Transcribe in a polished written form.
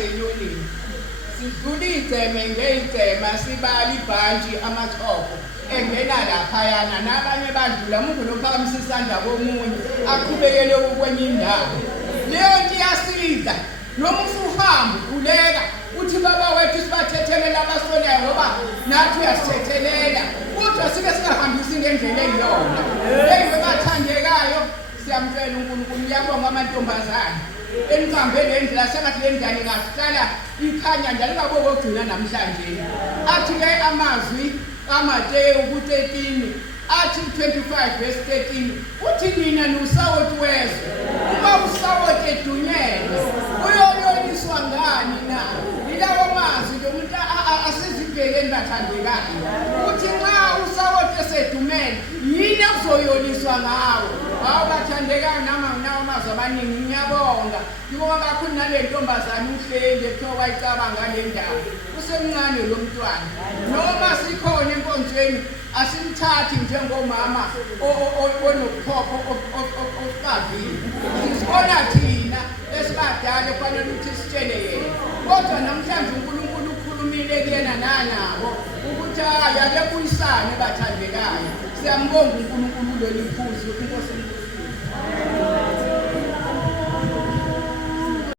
Benyoni. Sidlulideme ngeyidema sibala ibhantshi amathopho engena laphayana nabanye badlula umuntu nophakamisa isandla komunye aqhubekele ukwenye indawo. Leyo nto iyasiza noma usuhamba ukhuleka uthi baba wethu sibathethelela abasolayo ngoba nathi uyasithethelela kodwa sike singahambisi ngendlela eyiyona. Eyiwe bathandekayo siyamcela uNkulunkulu uyabonga amantombazane enihambe lendlela sengathi le ndlela ingahlala ikhanya njalo ingaboko ogcina namhlanje. Athi-ke amazwi kaMateyu ku-13 athi 25 verse 13 uthi nina nosawoti wezwe uma usawoti edunyelwe uyoyoniswa ngani na? Yilawo mazwi nje umuntu asizibhekeni bathandekayo uthi nxa usawoti esedumele yini okuzoyoniswa ngawo. Hawu bathandekayo nama nginawo amazwi amaningi ngiyabonga ngibonga kakhulu nale ntombazane uhleli ekuthiwa wayicabanga le ndaba usemncane lo mntwana noma sikhona enkonzweni asimthathi njengomama onobuphopho osibavile. Sisibona thina esibadala kufanele ukuthi sitshele yena kodwa namhlanje uNkulunkulu ukhulumile kuyena nanabo ukuthi ake kuyisane bathandekayo. Siyambonga uNkulunkulu leli phuzu inkosi.